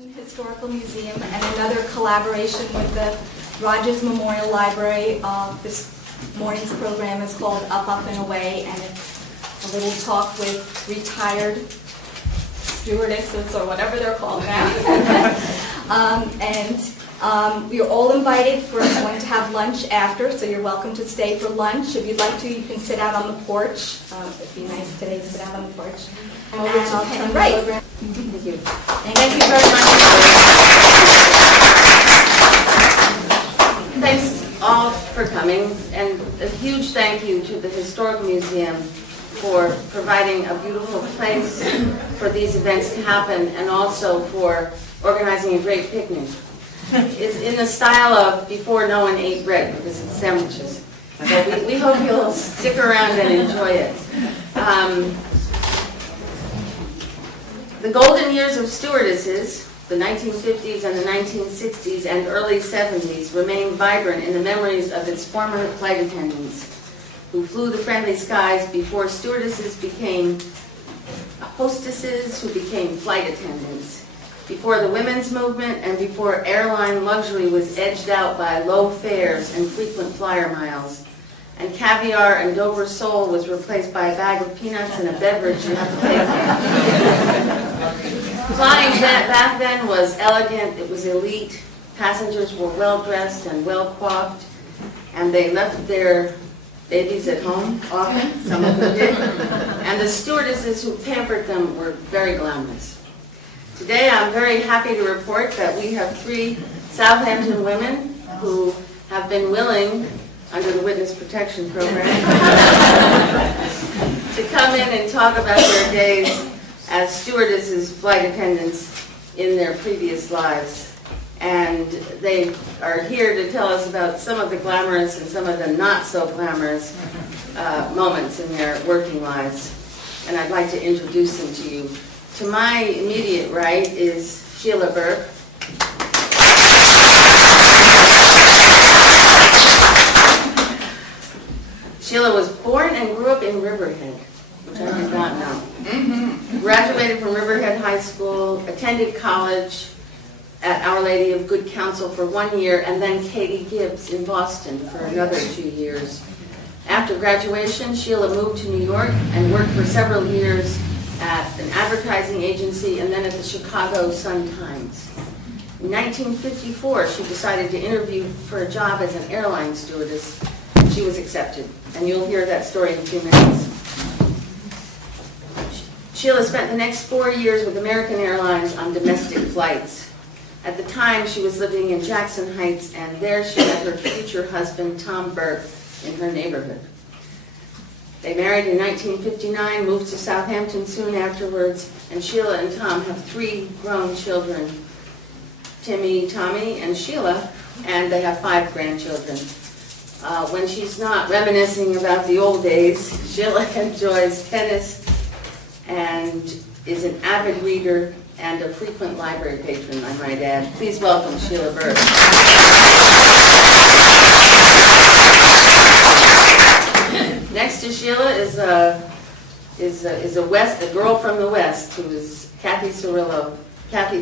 Historical Museum and another collaboration with the Rogers Memorial Library. This morning's program is called Up, Up, and Away, and it's a little talk with retired stewardesses, or whatever they're called now. You're all invited. We're going to have lunch after, so you're welcome to stay for lunch. If you'd like to, you can sit out on the porch. It'd be nice today to sit out on the porch. And I'll turn right. Thank you. Thank you very much. Thanks all for coming, and a huge thank you to the Historical Museum for providing a beautiful place for these events to happen, and also for organizing a great picnic. It's in the style of before no one ate bread, because it's sandwiches. So we hope you'll stick around and enjoy it. The golden years of stewardesses, the 1950s and the 1960s and early 70s, remain vibrant in the memories of its former flight attendants, who flew the friendly skies before stewardesses became hostesses, who became flight attendants, before the women's movement, and before airline luxury was edged out by low fares and frequent flyer miles, and caviar and Dover sole was replaced by a bag of peanuts and a beverage you have to pay for. Flying back then was elegant, it was elite, passengers were well-dressed and well-coiffed, and they left their babies at home often, some of them did, and the stewardesses who pampered them were very glamorous. Today I'm very happy to report that we have 3 Southampton women who have been willing, under the Witness Protection Program, to come in and talk about their days as stewardesses, flight attendants in their previous lives. And they are here to tell us about some of the glamorous and some of the not so glamorous moments in their working lives. And I'd like to introduce them to you. To my immediate right is Sheila Burke. Sheila was born and grew up in Riverhead, which I did not know. Graduated from Riverhead High School, attended college at Our Lady of Good Counsel for 1 year, and then Katie Gibbs in Boston for another 2 years. After graduation, Sheila moved to New York and worked for several years at an advertising agency and then at the Chicago Sun-Times. In 1954, she decided to interview for a job as an airline stewardess. She was accepted, and you'll hear that story in a few minutes. Sheila spent the next 4 years with American Airlines on domestic flights. At the time, she was living in Jackson Heights, and there she met her future husband, Tom Burke, in her neighborhood. They married in 1959, moved to Southampton soon afterwards, and Sheila and Tom have 3 grown children, Timmy, Tommy, and Sheila, and they have 5 grandchildren. When she's not reminiscing about the old days, Sheila enjoys tennis and is an avid reader and a frequent library patron, I might add. Please welcome Sheila Burke. Next to Sheila is a girl from the West who is Kathy Cirillo. Kathy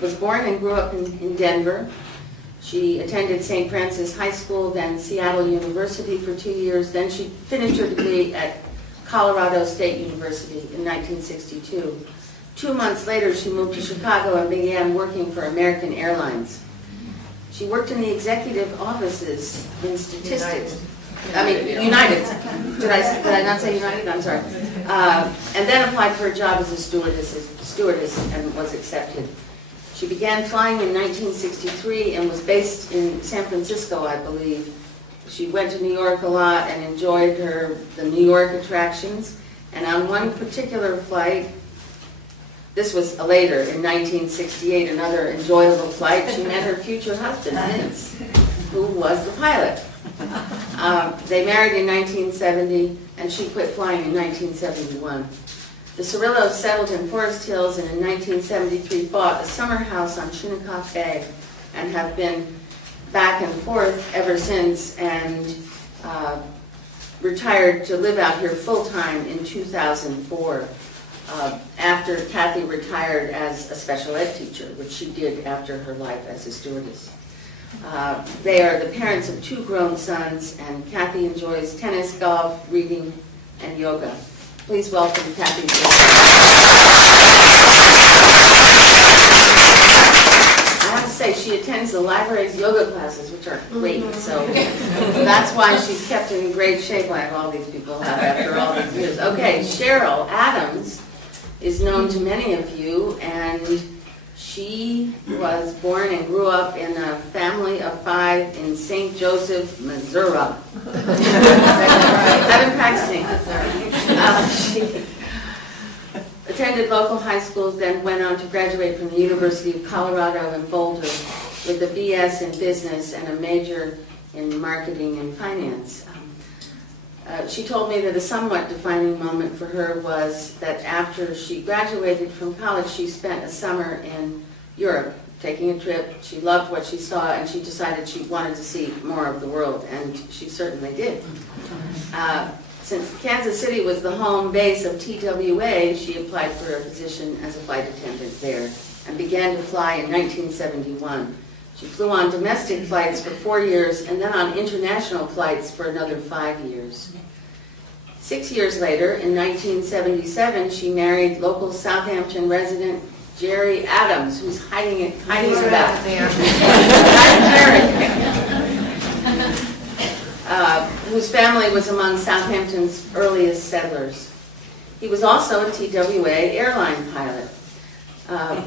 was born and grew up in Denver. She attended St. Francis High School, then Seattle University for 2 years. Then she finished her degree at Colorado State University in 1962. 2 months later, she moved to Chicago and began working for American Airlines. She worked in the executive offices in statistics. United. Did I not say United? I'm sorry. And then applied for a job as a stewardess and was accepted. She began flying in 1963 and was based in San Francisco, I believe. She went to New York a lot and enjoyed the New York attractions. And on one particular flight, this was later, in 1968, another enjoyable flight, she met her future husband, Vince, who was the pilot. They married in 1970, and she quit flying in 1971. The Cirillos settled in Forest Hills and in 1973 bought a summer house on Shinnecock Bay and have been back and forth ever since, and retired to live out here full-time in 2004. after Kathy retired as a special ed teacher, which she did after her life as a stewardess. They are the parents of 2 grown sons, and Kathy enjoys tennis, golf, reading, and yoga. Please welcome Kathy. I want to say she attends the library's yoga classes, which are great, so that's why she's kept in great shape like all these people have after all these years. Okay, Cheryl Adams is known to many of you, and she was born and grew up in a family of 5 in St. Joseph, Missouri. I've been practicing. She attended local high schools, then went on to graduate from the University of Colorado in Boulder with a BS in business and a major in marketing and finance. She told me that a somewhat defining moment for her was that after she graduated from college, she spent a summer in Europe taking a trip. She loved what she saw, and she decided she wanted to see more of the world, and she certainly did. Since Kansas City was the home base of TWA, she applied for a position as a flight attendant there and began to fly in 1971. She flew on domestic flights for 4 years and then on international flights for another 5 years. 6 years later, in 1977, she married local Southampton resident Jerry Adams, who's hiding about there. Whose family was among Southampton's earliest settlers. He was also a TWA airline pilot.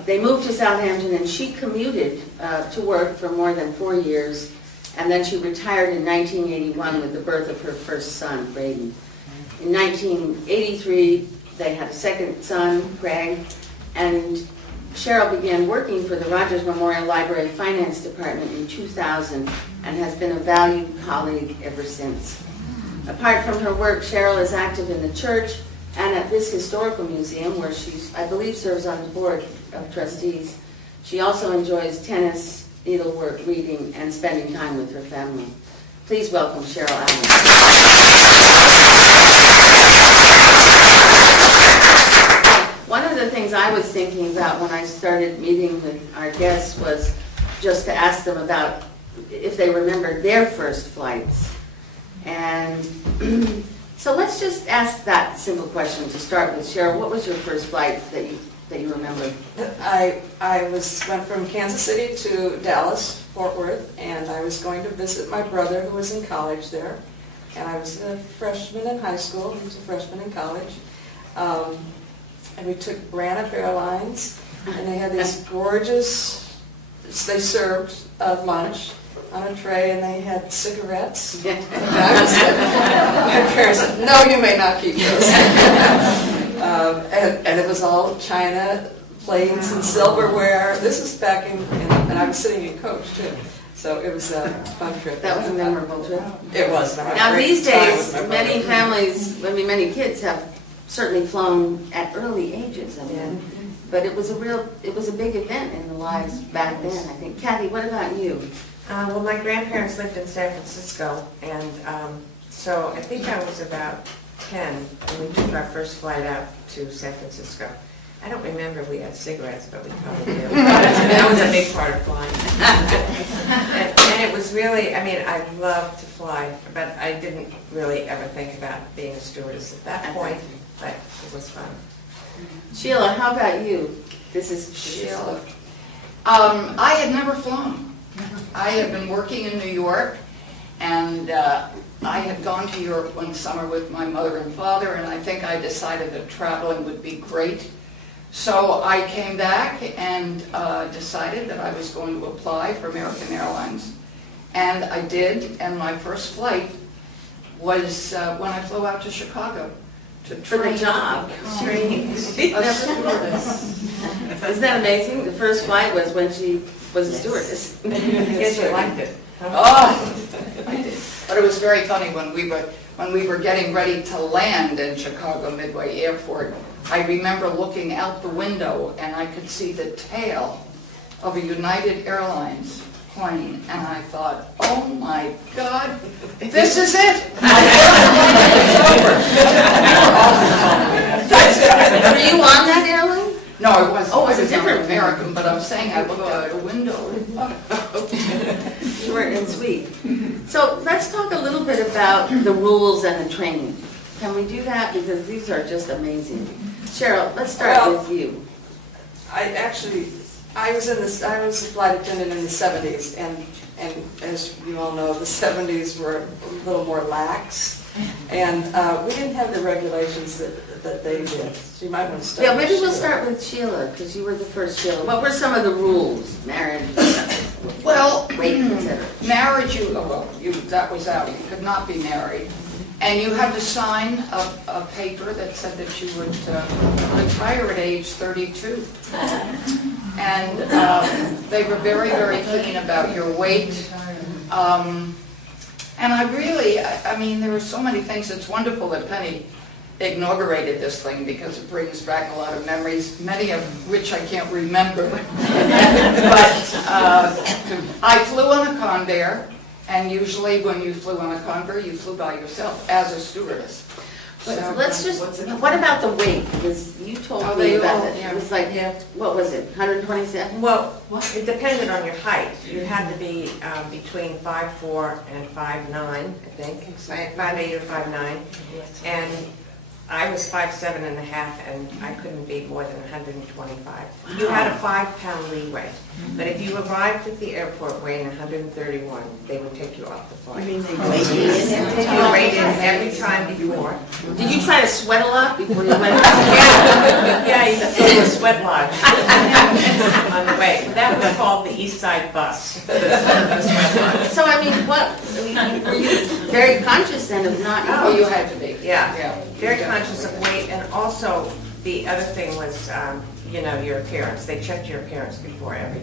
They moved to Southampton, and she commuted to work for more than 4 years, and then she retired in 1981 with the birth of her first son, Braden. In 1983, they had a second son, Craig, and Cheryl began working for the Rogers Memorial Library Finance Department in 2000 and has been a valued colleague ever since. Apart from her work, Cheryl is active in the church and at this historical museum where she, I believe, serves on the board of trustees. She also enjoys tennis, needlework, reading, and spending time with her family. Please welcome Cheryl Adams. One of the things I was thinking about when I started meeting with our guests was just to ask them about if they remembered their first flights. And so let's just ask that simple question to start with. Cheryl, what was your first flight that you remember? I went from Kansas City to Dallas, Fort Worth, and I was going to visit my brother who was in college there. And I was a freshman in high school, he was a freshman in college. And we took Braniff Airlines, and they had these gorgeous, they served lunch on a tray, and they had cigarettes. And my parents said, "No, you may not keep those." And it was all china plates and silverware. This is back and I was sitting in coach too. So it was a fun trip. That was a memorable trip. It was. Now these days, many families, many kids have certainly flown at early ages. But it was a big event in the lives back then, I think. Kathy, what about you? Well, my grandparents lived in San Francisco, and so I think I was about 10 when we took our first flight out to San Francisco. I don't remember if we had cigarettes, but we probably did. That was a big part of flying. and it was really, I mean, I loved to fly, but I didn't really ever think about being a stewardess at that point, but it was fun. Sheila, how about you? This is Sheila. I had never flown. I had been working in New York, and I had gone to Europe one summer with my mother and father, and I think I decided that traveling would be great. So I came back and decided that I was going to apply for American Airlines, and I did, and my first flight was when I flew out to Chicago to For the job. Training. Isn't that amazing? The first flight was when she was a stewardess. I guess you liked it. Oh, I did. But it was very funny when we were getting ready to land in Chicago Midway Airport. I remember looking out the window and I could see the tail of a United Airlines plane, and I thought, oh my God, this is it! Were you on about the rules and the training. Can we do that? Because these are just amazing. Cheryl, let's start with you. I was a flight attendant in the 70s, and as you all know, the 70s were a little more lax, and we didn't have the regulations that they did. So you might want to start. Yeah, maybe with we'll Sheila. start with Sheila, because you were the first, Sheila. What were some of the rules? Marriage, Well, weight, etc. marriage, that was out. You could not be married. And you had to sign a paper that said that you would retire at age 32. And they were very, very keen about your weight. And I mean, there were so many things. It's wonderful that Penny inaugurated this thing because it brings back a lot of memories, many of which I can't remember. But I flew on a Convair. And usually when you flew on a Convair, you flew by yourself as a stewardess. But let's just, what about the weight? Because you told me about it. It was like, what was it, 127? Well, it depended on your height. You had to be between 5'4" and 5'9", I think, 5'8" or 5'9". And I was 5'7" and a half, and I couldn't be more than 125. You had a 5-pound leeway. But if you arrived at the airport weighing 131, they would take you off the flight. You mean they weighed you in? You weighed in every time before. Did you try to sweat a lot before you went? Yeah, you could go to a sweat lodge on the way. That was called the East Side Bus. So I mean, were you very conscious then of not? Oh, you had to be. Yeah, Yeah. very conscious of weight, and also the other thing was, your appearance. They checked your appearance before every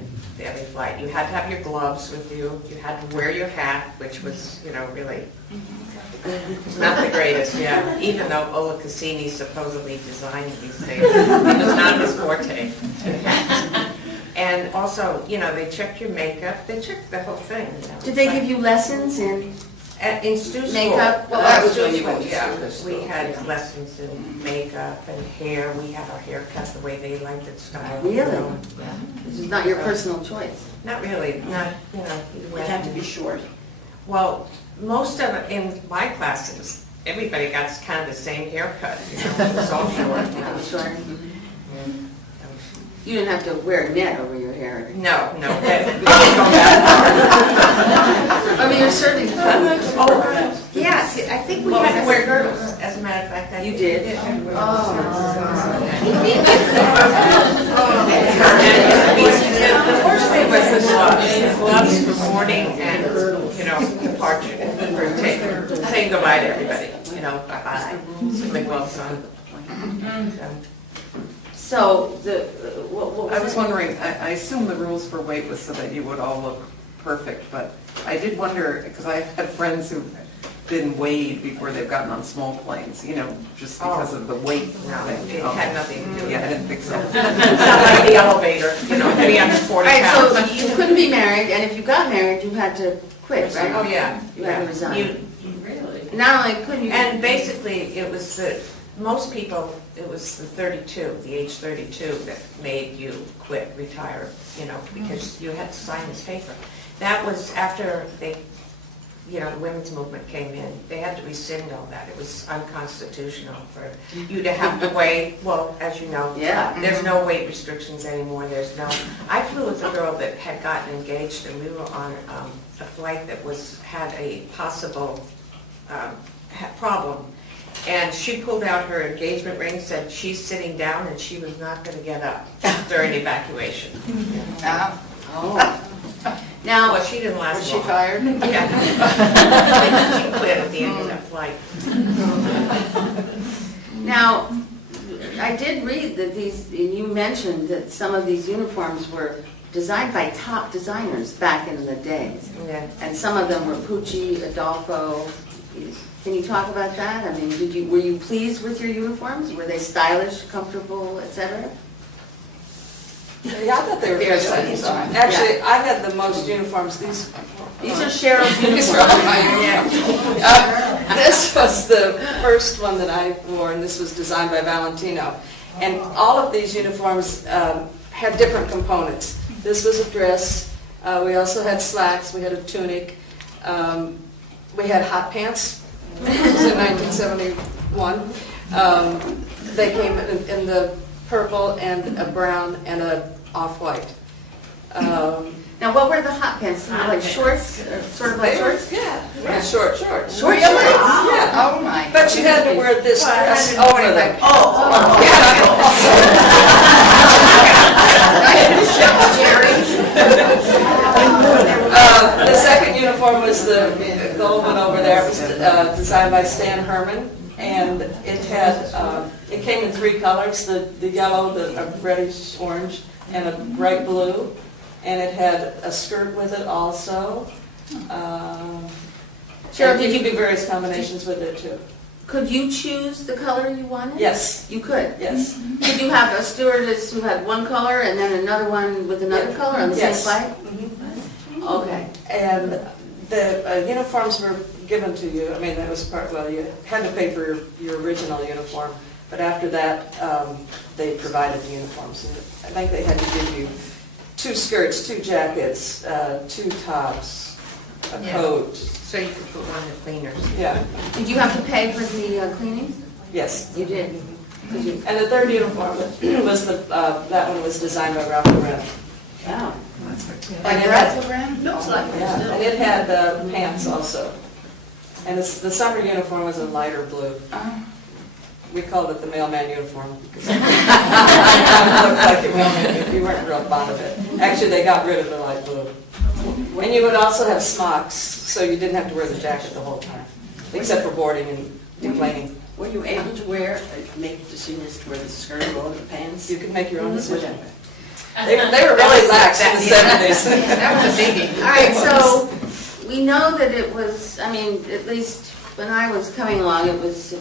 flight. You had to have your gloves with you. You had to wear your hat, which was, really not the greatest. Yeah, even though Ola Cassini supposedly designed these things, it was not his forte. And also, they checked your makeup. They checked the whole thing. Did they give you lessons in Stew's makeup? Well, that was when Stew's you went to school, Stewardess. we had lessons in makeup and hair. We had our hair cut the way they liked it styled. Really? This is not your personal choice. Not really, not, It had to be short. Well, most of it, in my classes, everybody got kind of the same haircut, it was all short. I'm sure. You didn't have to wear a net over your hair. No, we didn't go that I mean, you're certainly. far. Yeah, see, I think we had to wear girdles, as a matter of fact. You did? And the worst thing was the gloves for boarding and, departure, saying goodbye to everybody, bye-bye, with the gloves on. So, what I was was it? wondering, I assume the rules for weight was so that you would all look perfect, but I did wonder, because I've had friends who've been weighed before they've gotten on small planes, just because of the weight No, thing. it had nothing to do with Yeah, I it. didn't think so. It's not like the elevator, heavy under 40 All right, pounds. so you couldn't be married, and if you got married, you had to quit, right? Oh, yeah. You had to resign. Really? Not only couldn't you... And basically, it was most people, it was the age 32 that made you quit, retire, because you had to sign this paper. That was after the women's movement came in. They had to rescind all that. It was unconstitutional for you to have to weigh, well, as you know, there's no weight restrictions anymore. I flew with a girl that had gotten engaged, and we were on a flight that had a possible problem. And she pulled out her engagement ring, said she's sitting down and she was not going to get up during evacuation. Oh. Now, Well, she didn't last Was she long. tired? Yeah. She quit at the end of that flight. Now, I did read that and you mentioned that some of these uniforms were designed by top designers back in the days. Yeah. And some of them were Pucci, Adolfo. Can you talk about that? I mean, were you pleased with your uniforms? Were they stylish, comfortable, etc.? Yeah, I thought they were Here's good. the design. Actually, I had the most uniforms. These are Cheryl's These are all my uniforms. This was the first one that I wore, and this was designed by Valentino. And all of these uniforms had different components. This was a dress. We also had slacks. We had a tunic. We had hot pants This was in 1971. They came in the purple and a brown and a off-white. Now, what were the hot pants? Like shorts, sort of like shorts? Yeah, short. Short shorts? Yeah. Oh, my. But you had to wear this dress Well, over them. The second uniform was the gold one over there. It was designed by Stan Herman, and it had it came in 3 colors: the yellow, the reddish orange, and a bright blue. And it had a skirt with it also. Cheryl, you could do various combinations with it too. Could you choose the color you wanted? Yes. You could? Yes. Could you have a stewardess who had one color and then another one with another color on the same Yes. flight? Mhm. Okay. And the uniforms were given to you. I mean, that was part, well, you had to pay for your original uniform, but after that, they provided the uniforms. And I think they had to give you 2 skirts, 2 jackets, 2 tops, a coat. So you could put one in the cleaners. Yeah, Did you have to pay for the cleaning? yes. You did. Could you? And the third uniform was that one was designed by Ralph Lauren. Wow. Like Ralph Lauren? Looks like Yeah, and it had pants also. And the summer uniform was a lighter blue. We called it the mailman uniform because it looked like a mailman. You weren't real fond of it. Actually, they got rid of the light blue. And you would also have smocks, so you didn't have to wear the jacket the whole time, except for boarding and deplaning. Were you able to make decisions to wear the skirt or the pants? You could make your own decision. They were really lax in the 70s. That was a biggie. All right, so we know that it was, I mean, at least when I was coming along, it was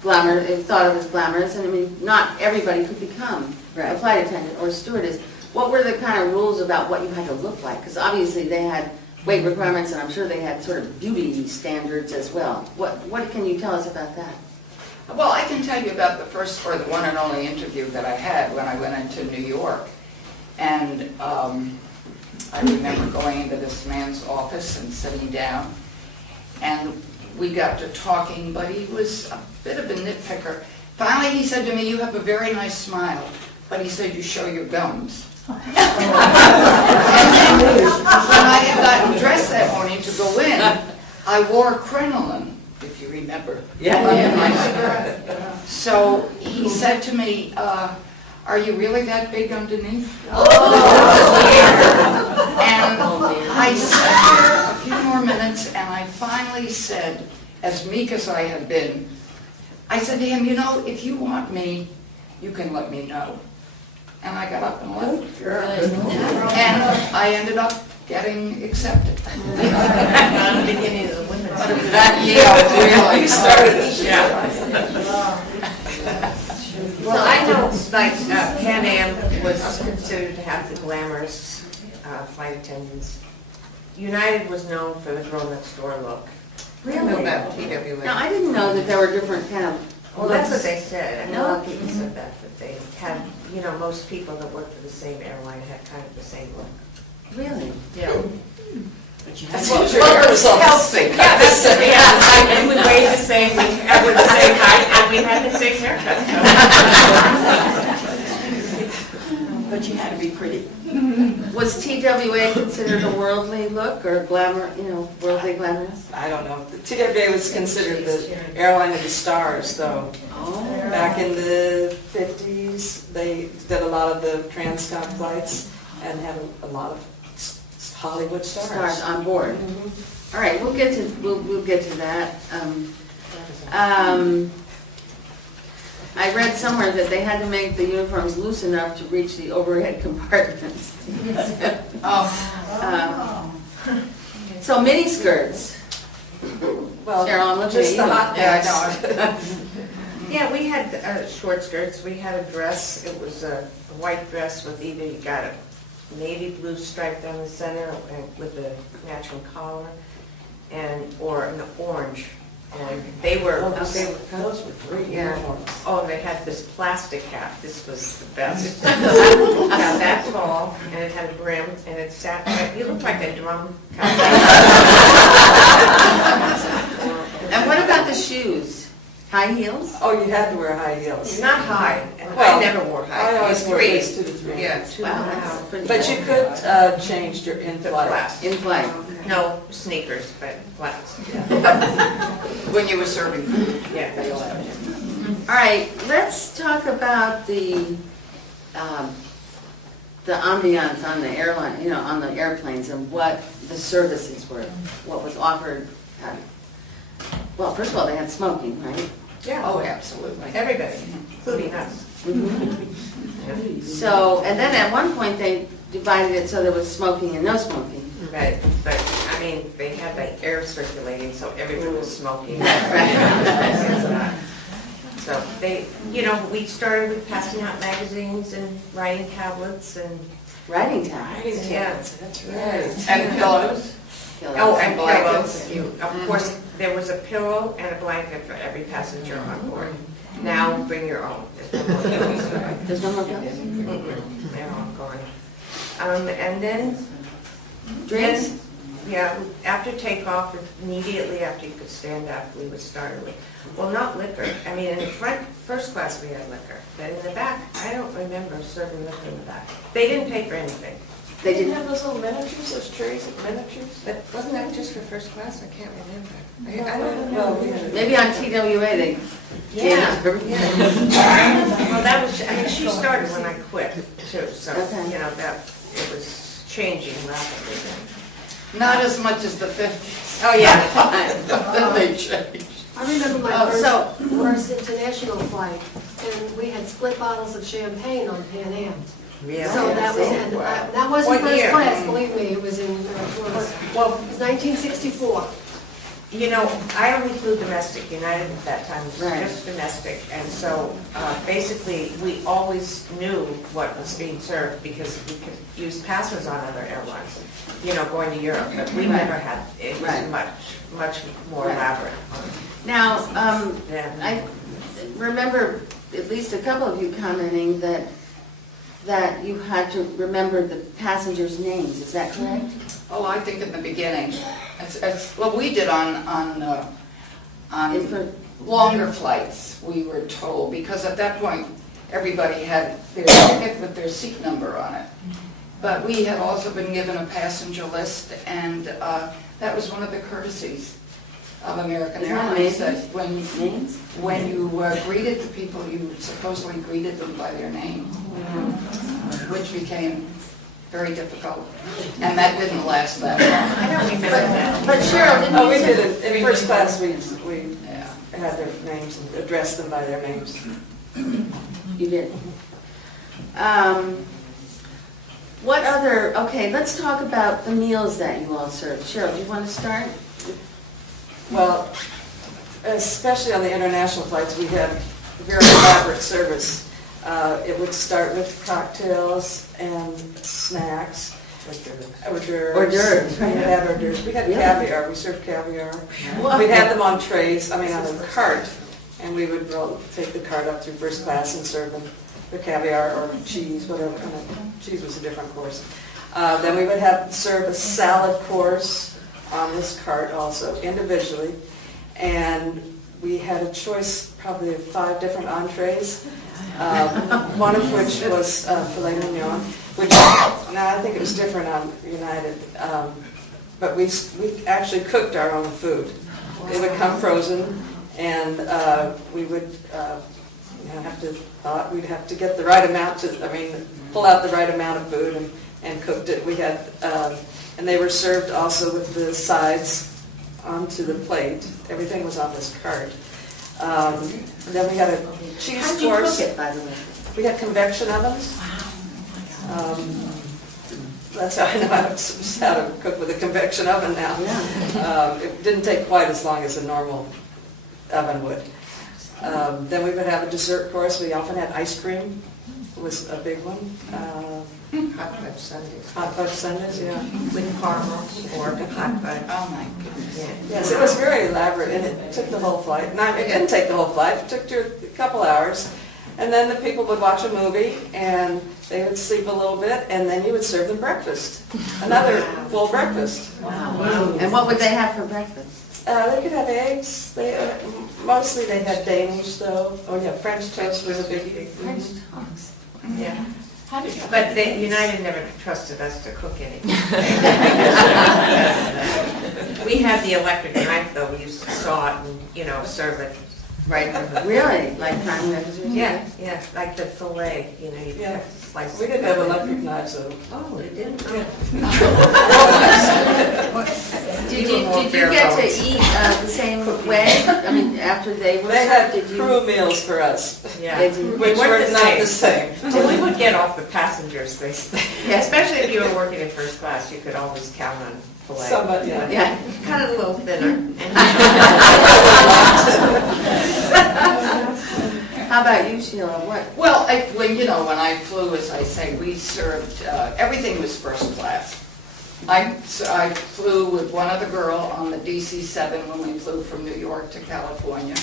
glamour, it thought of as glamorous, and I mean, not everybody could become a flight attendant or stewardess. What were the kind of rules about what you had to look like? Because obviously they had weight requirements, and I'm sure they had sort of beauty standards as well. What can you tell us about that? Well, I can tell you about the first, or the one and only interview that I had when I went into New York. And I remember going into this man's office and sitting down, and we got to talking, but he was a bit of a nitpicker. Finally, he said to me, "You have a very nice smile," but he said, "You show your gums." And then, when I had gotten dressed that morning to go in, I wore crinoline, if you remember. Under my skirt. So he said to me, "Are you really that big underneath?" And I sat there a few more minutes, and I finally said, as meek as I have been, I said to him, "You know, if you want me, you can let me know." And I got up and left. And I ended up getting accepted. Not the beginning of the women's. That year, really. You started. Well, I know, like, Pan Am was considered to have the glamorous flight attendants. United was known for the girl next door look. Really? About TWA. Now, I didn't know that there were different kind of Well, that's what they said. I mean, a lot of No. people said that they had, you know, most people that worked for the same airline had kind of the same look. Really? Yeah. But you That's had what your results. Healthy. Yeah, that's the reality. And we weighed the same, we were the same height, and we had the same haircut. but you had to be pretty. Was TWA considered a worldly look or glamour, worldly glamorous? I don't know. The TWA was considered the airline of the stars, though. Back in the 50s, they did a lot of the transcon flights and had a lot of Hollywood Stars on board. All right, we'll get to that. I read somewhere that they had to make the uniforms loose enough to reach the overhead compartments. So mini skirts. Well, Cheryl, I'm looking just at the you. hot Yeah, pants. Yeah, we had short skirts. We had a dress. It was a white dress with either you got a navy blue stripe down the center with a natural collar, or an orange. And they were, Those were great yeah. uniforms. Oh, they had this plastic hat. This was the best. About that tall, and it had a brim, and it sat. You looked like a drum. And what High heels? Oh, you had to wear high heels. Not high, and Well, I never wore high. I always wore Three. at least 2 to 3 Yeah, inches. 2 Wow, and a that's half. pretty But good. you could change your in The flight. flats. In flight. No sneakers, but flats. When you were serving food. Yeah. they allowed you. All right, let's talk about the ambiance on the airline, you know, on the airplanes, and what the services were, what was offered. Well, first of all, they had smoking, right? Yeah, Oh, absolutely. everybody, including us. So, and then at one point, they divided it so there was smoking and no smoking. Right, but, I mean, they had like air circulating, so everyone was smoking. So they, you know, we started with passing out magazines and writing tablets and. Writing time. Yeah. That's right. And pillows. Oh, and blankets. pillows. Of course, there was a pillow and a blanket for every passenger on board. Now, bring your own. There's no more pillows. There's no more pills? They're all gone. And then, Drinks? yeah, after takeoff, immediately after you could stand up, we would start with, well, not liquor. I mean, in the first class we had liquor, but in the back, I don't remember serving liquor in the back. They didn't pay for anything. They Didn't didn't. have those little miniatures, those trays of miniatures? But wasn't that just for first class? I can't remember. I don't Well, know. we had- Maybe on TWA they Yeah, gave it. yeah. Well, that was, I mean, she started when I quit too, so, Okay. you know, it was changing rapidly then. Not as much as the 50s. Oh, yeah. Then they changed. I remember my Oh, so- first international flight, and we had split bottles of champagne on Pan Am. So that was, and that wasn't What first year? class, believe me, it was in, it was Well, 1964. you know, I only flew domestic. United at that time was Right. just domestic. And so basically, we always knew what was being served because we could use passes on other airlines, you know, going to Europe. But we Right. never had, it was Right. much more Right. elaborate. Now, Yeah. I remember at least a couple of you commenting that you had to remember the passengers' names, is that correct? Oh, I think in the beginning, it's what we did on longer flights, we were told, because at that point, everybody had their ticket with their seat number on it. But we had also been given a passenger list, and that was one of the courtesies of American Isn't that Airlines, amazing? that Names? when you greeted the people, you supposedly greeted them by their name, which became very difficult, and that didn't last that long. I don't remember that. But Cheryl, didn't Oh, you we say? did it, in first class, we Yeah. had their names and addressed them by their names. You did. What other, okay, let's talk about the meals that you all served. Cheryl, do you want to start? Well, especially on the international flights, we had very elaborate service. It would start with cocktails and snacks. Hors d'oeuvres. Hors d'oeuvres, We right. had hors d'oeuvres. We had Really? caviar, we served caviar. We'd have them on trays, on a cart, and we would take the cart up through first class and serve them the caviar or cheese, whatever. Cheese was a different course. Then we would serve a salad course on this cart also, individually. And we had a choice probably of 5 different entrees, one of which was filet mignon, which, now I think it was different on United, but we actually cooked our own food. It would come frozen, and we would we'd have to get the right amount pull out the right amount of food and cooked it. We had, and they were served also with the sides onto the plate. Everything was on this cart. Then we had a cheese How'd you course. cook it, by the way? We had convection ovens. That's how I know how to cook with a convection oven now. It didn't take quite as long as a normal oven would. Then we would have a dessert course. We often had ice cream. It was a big one. Hot fudge sundaes. Hot fudge sundaes, yeah. With caramel or hot fudge. Oh, my goodness. Yeah. Yes, it was very elaborate, and it took the whole flight. No, it didn't take the whole flight. It took a couple hours. And then the people would watch a movie, and they would sleep a little bit, and then you would serve them breakfast. Another full breakfast. Wow. And what would they have for breakfast? They could have eggs. Mostly they had Danish though. Oh yeah, French toast was a biggie. French toast. Yeah. How did you? But United never trusted us to cook anything. We had the electric knife though, we used to saw it and, serve it right from the... Really? Like prime ribs? Yeah, like the fillet, you Yeah. slice. We didn't have electric knives, so. Oh, they didn't? Did you get to eat the same way? I mean, after they were They had served, did you? crew meals for us, Yeah. Did you- which weren't were the not the same. So we would get off the passengers, especially if you were working in first class, you could always count on filet. Somebody, yeah. Yeah. Cut it a little thinner. How about you, Sheila? What? Well, when I flew, as I say, we served, everything was first class. I flew with one other girl on the DC-7 when we flew from New York to California.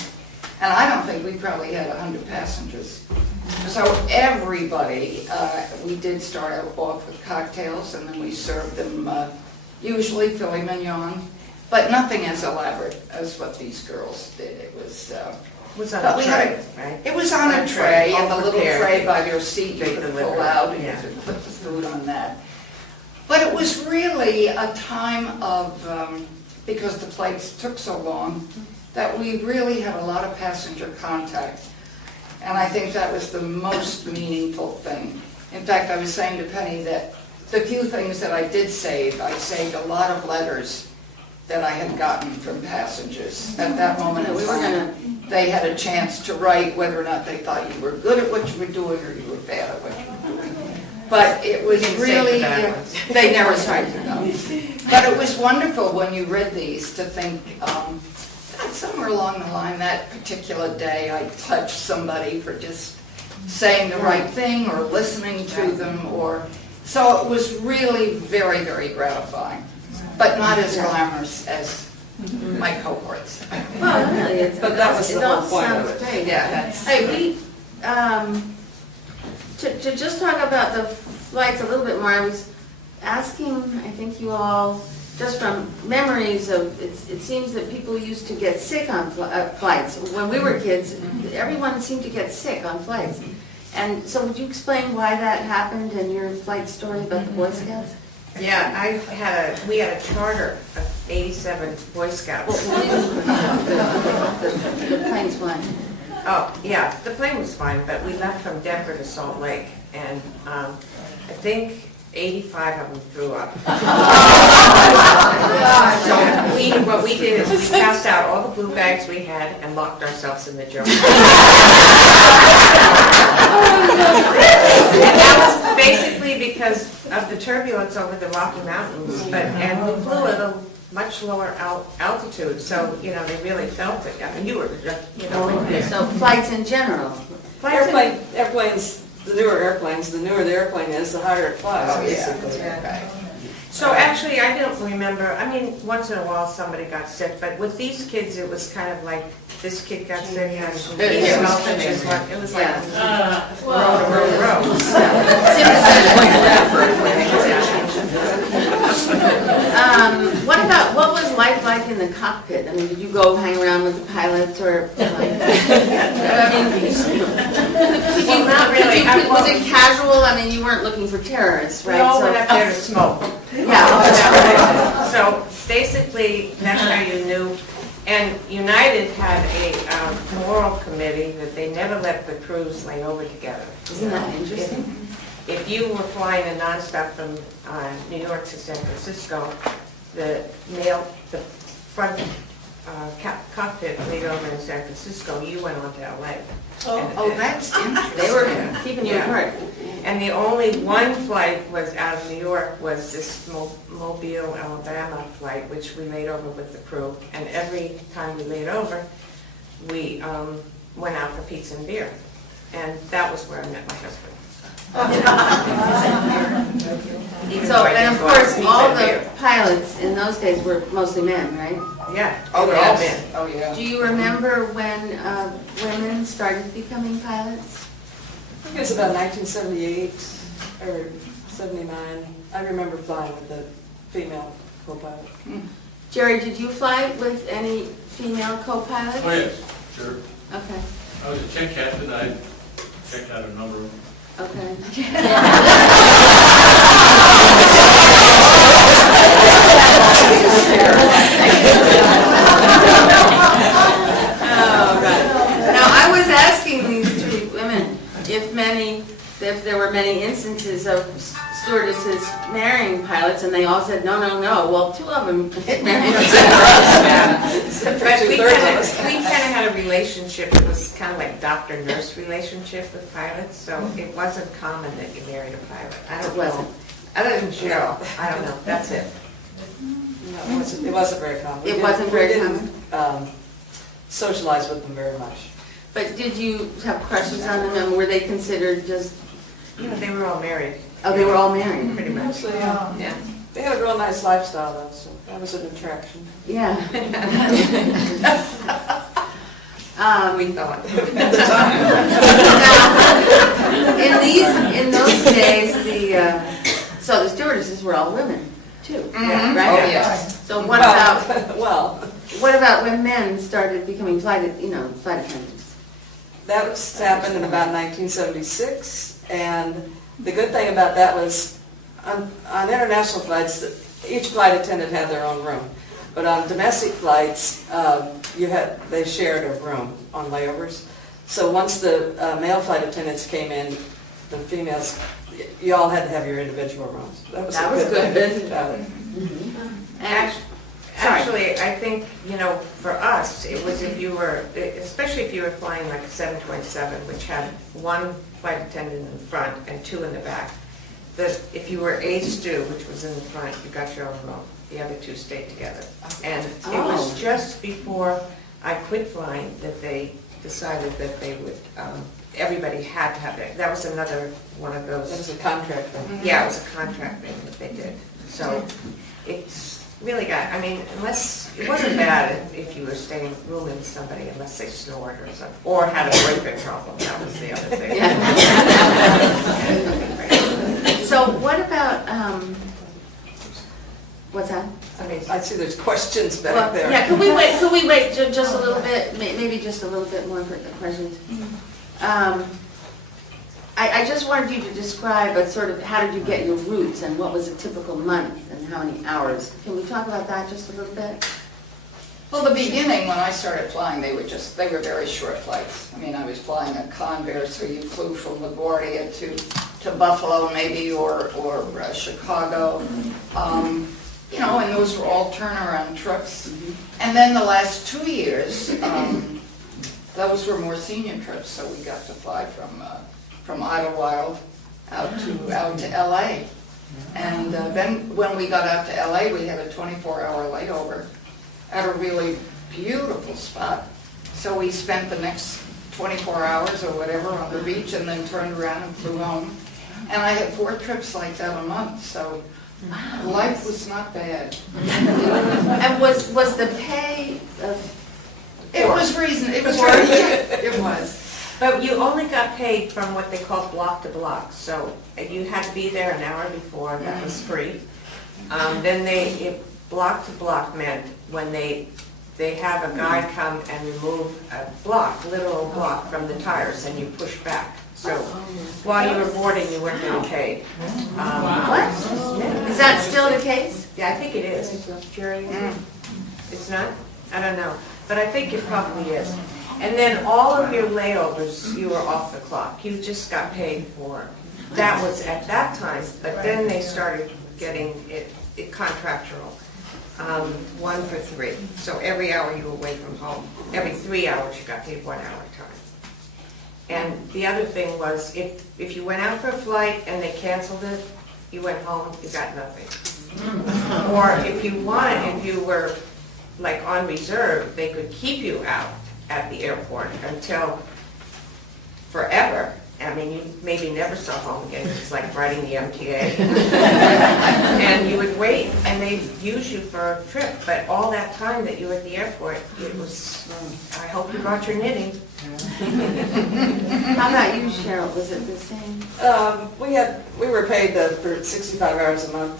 And I don't think we probably had 100 passengers. So everybody, we did start off with cocktails, and then we served them usually filet mignon, but nothing as elaborate as what these girls did. It was... Was on But a we tray, had right? It was on a tray, and the little prepared. tray by your seat you They could delivered pull it, out, and you yeah. could put the food on that. But it was really a time of, because the flights took so long, that we really had a lot of passenger contact. And I think that was the most meaningful thing. In fact, I was saying to Penny that the few things that I did save, I saved a lot of letters that I had gotten from passengers. At that moment in time, they had a chance to write whether or not they thought you were good at what you were doing or you were bad at what you were doing. But it was Didn't say really, the bad ones. they never tried to know. But it was wonderful when you read these to think, somewhere along the line that particular day I touched somebody for just saying the right thing or listening to them, or so it was really very, very gratifying, but not as glamorous as my cohorts. Well, really, But that was the whole point of it. Great. Yeah, that's. Hey, to just talk about the flights a little bit more, I was asking, I think you all, just from memories of, it seems that people used to get sick on flights. When we were kids, everyone seemed to get sick on flights. And so would you explain why that happened and your flight story about the Boy Scouts? Yeah, we had a charter of 87 Boy Scouts. The plane's flying. Oh, yeah, the plane was fine, but we left from Denver to Salt Lake, and I think 85 of them threw up. So what we did is we passed out all the blue bags we had and locked ourselves in the jump. And that was basically because of the turbulence over the Rocky Mountains, and we flew at a much lower altitude, so, they really felt it. I mean, you were, So flights in general. Airplanes, the newer airplanes, the newer the airplane is, the higher it flies, Oh, yeah. basically. So actually, I don't remember, I mean, once in a while somebody got sick, but with these kids, it was kind of like, this kid got sick, and he smelled it was like, row to row to row. What was life like in the cockpit? I mean, did you go hang around with the pilots, or? Well, not really. Was it casual? I mean, you weren't looking for terrorists, right? We all went up there to smoke. Yeah. So basically, that's how you knew. And United had a moral committee that they never let the crews lay over together. Isn't that interesting? If you were flying a nonstop from New York to San Francisco, the front cockpit laid over in San Francisco, you went on to LA. Oh, that's interesting. They were keeping you apart. And the only one flight was out of New York, was this Mobile, Alabama flight, which we laid over with the crew. And every time we laid over, we went out for pizza and beer. And that was where I met my husband. So, and of course, all the pilots in those days were mostly men, right? Yeah, Oh, they were all yes. men. Oh, yeah. Do you remember when women started becoming pilots? I think it was about 1978 or 79. I remember flying with a female co-pilot. Do Jerry, did you fly with any female co-pilots? Oh, yes, sure. Okay, I was a check captain. I checked out a number of them. okay. Oh, right. Now, I was asking these three women if there were many instances of stewardesses marrying pilots, and they all said, no, no, no. Well, two of them did marry But we Two-thirds kind of us. of had a relationship, it was kind of like doctor-nurse relationship with pilots, so it wasn't common that you married a pilot. I don't know. Other than Cheryl, I don't know, that's it. No, it wasn't very common. It wasn't very We didn't socialize with them very much. But did you have crushes on them, and were they considered just, You know, they were all married, oh, they were all married? pretty much. Mostly, Yeah. they had a real nice lifestyle though, so that was an attraction. Yeah. We thought. In those days, so the stewardesses were all women too, Mhm. right? Oh, yes. So what about Well, when men started becoming flight attendants? that happened in about 1976, and the good thing about that was on international flights, each flight attendant had their own room. But on domestic flights, they shared a room on layovers. So once the male flight attendants came in, the females, you all had to have your individual rooms. That was good. thing about it. Actually, I think, for us, it was especially if you were flying like a 727, which had one flight attendant in the front and two in the back, that if you were a stew, which was in the front, you got your own room. The other two stayed together. And it was just before I quit flying that they decided that they would, everybody had to have it. That was another one of those. That was a contract thing. Yeah, it was a contract thing that they did. So it's really it wasn't bad if you were staying rooming with somebody unless they snored or something, or had a boyfriend problem. That was the other thing. So what about, what's that? I see there's questions back Well, there. yeah, could we wait just a little bit, maybe just a little bit more for the questions? I just wanted you to describe how did you get your routes and what was a typical month and how many hours? Can we talk about that just a little bit? Well, the beginning, when I started flying, they were very short flights. I mean, I was flying a Convair, so you flew from LaGuardia to Buffalo maybe, or Chicago. And those were all turnaround trips. And then the last 2 years, those were more senior trips, so we got to fly from Idlewild out to LA. And then when we got out to LA, we had a 24-hour layover at a really beautiful spot. So we spent the next 24 hours or whatever on the beach and then turned around and flew home. And I had 4 trips like that a month, so life was not bad. And was the pay? It was reasonable. It was very good. It was. But you only got paid from what they call block to block. So you had to be there an hour before. That was free. Then block to block meant when they have a guy come and remove a literal block from the tires, and you push back. So while you were boarding, you weren't getting paid. What? Is that still the case? Yeah, I think it is. Jerry, it's not? I don't know. But I think it probably is. And then all of your layovers, you were off the clock. You just got paid for. That was at that time, but then they started getting it contractual. 1 for 3. So every hour you were away from home. Every 3 hours you got paid 1 hour time. And the other thing was if you went out for a flight and they canceled it, you went home, you got nothing. Or if you were like on reserve, they could keep you out at the airport until forever. I mean, you maybe never saw home again. It's like riding the MTA. And you would wait, and they'd use you for a trip. But all that time that you were at the airport, it was, I hope you brought your knitting. How about you, Cheryl? Was it the same? We were paid for 65 hours a month,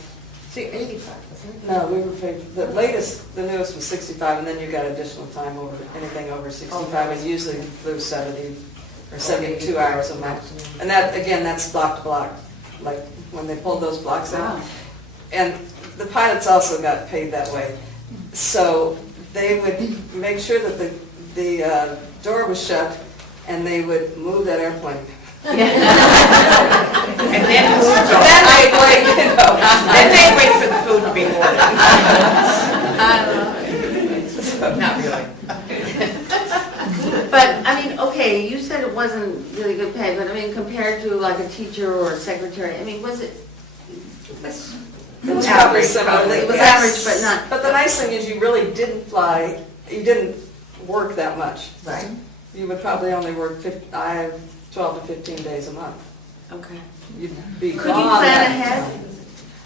85, wasn't it? No, we were paid, the newest was 65, and then you got additional time over, anything over 65, and usually flew 70 or 72 hours a month. And that, again, that's block to block, like when they pulled those blocks out. And the pilots also got paid that way. So they would make sure that the door was shut, and they would move that airplane. And then food Then they'd wait, Then they wait for the food to be ordered. Not really. But, I mean, okay, you said it wasn't really good pay, but I mean, compared to like a teacher or a secretary, I mean, was it? It was probably Average, similar. It was average, but not. But the nice thing is you really didn't fly, you didn't work that much. Right. You would probably only work 12 to 15 days a month. Okay. You'd be Could you gone plan that- ahead?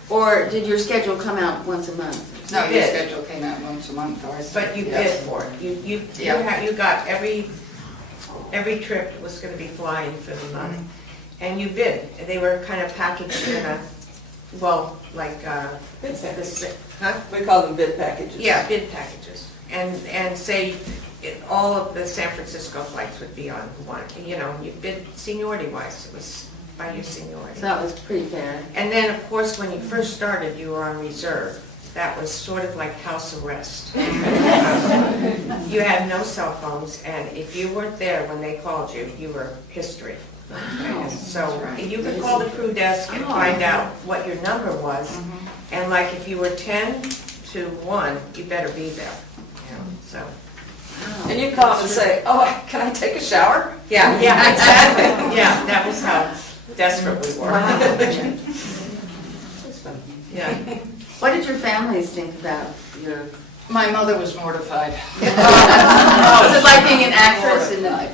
Or did your schedule come out once a month? No, your Yes. schedule came out once a month, or But you yes. bid for it. You got every trip was going to be flying for the month. And you bid. They were kind of packaged in a, well, like, Bid packages. huh? We call them bid packages. Yeah, bid packages. And say, all of the San Francisco flights would be on one. You know, you bid seniority-wise. It was by your seniority. So that was pretty fair. And then, of course, when you first started, you were on reserve. That was sort of like house arrest. You had no cell phones, and if you weren't there when they called you, you were history. And so you could call the crew desk and find out what your number was, and like if you were 10 to 1, you better be there. You know, so. And you call them and say, oh, can I take a shower? Yeah, exactly. Yeah, that was how desperate we were. It's fun. Yeah. What did your families think about your? My mother was mortified. Was it like being an actress in the?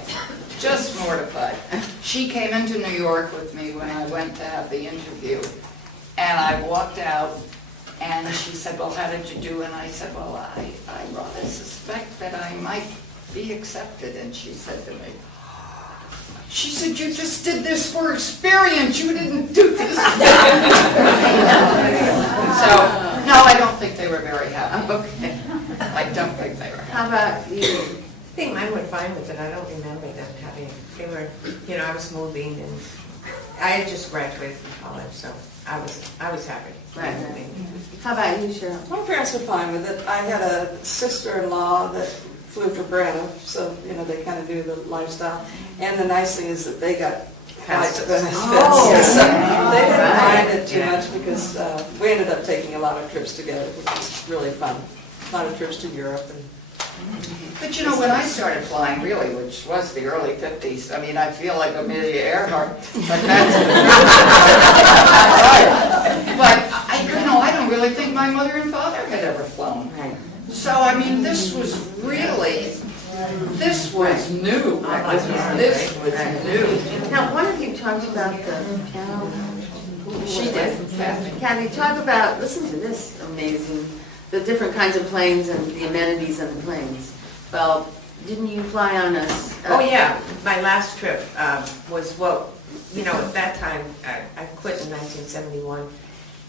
Just mortified. She came into New York with me when I went to have the interview, and I walked out, and she said, well, how did you do? And I said, well, I rather suspect that I might be accepted. And she said to me, she said, you just did this for experience, you didn't do this. So, no, I don't think they were very happy. Okay. I don't think they were happy. How about you? I think mine went fine with it. I don't remember them having, they were, you know, I was moving and I had just graduated from college, so I was happy. Right. How about you, Cheryl? My parents were fine with it. I had a sister-in-law that flew for Greta, so, you know, they kind of knew the lifestyle. And the nice thing is that they got flight benefits. Oh, So they didn't right. mind it too much because we ended up taking a lot of trips together, which was really fun. A lot of trips to Europe. But you know, when I started flying, really, which was the early 50s, I mean, I feel like Amelia Earhart, but that's... But, I don't really think my mother and father had ever flown. Right. So, I mean, this was really, this was new. This was new. Now, one of you talked about the piano. She did, Kathy. Kathy, talk about, listen to this amazing, the different kinds of planes and the amenities on the planes. Well, didn't you fly on us? Oh, yeah. My last trip was, well, you know, at that time, I quit in 1971,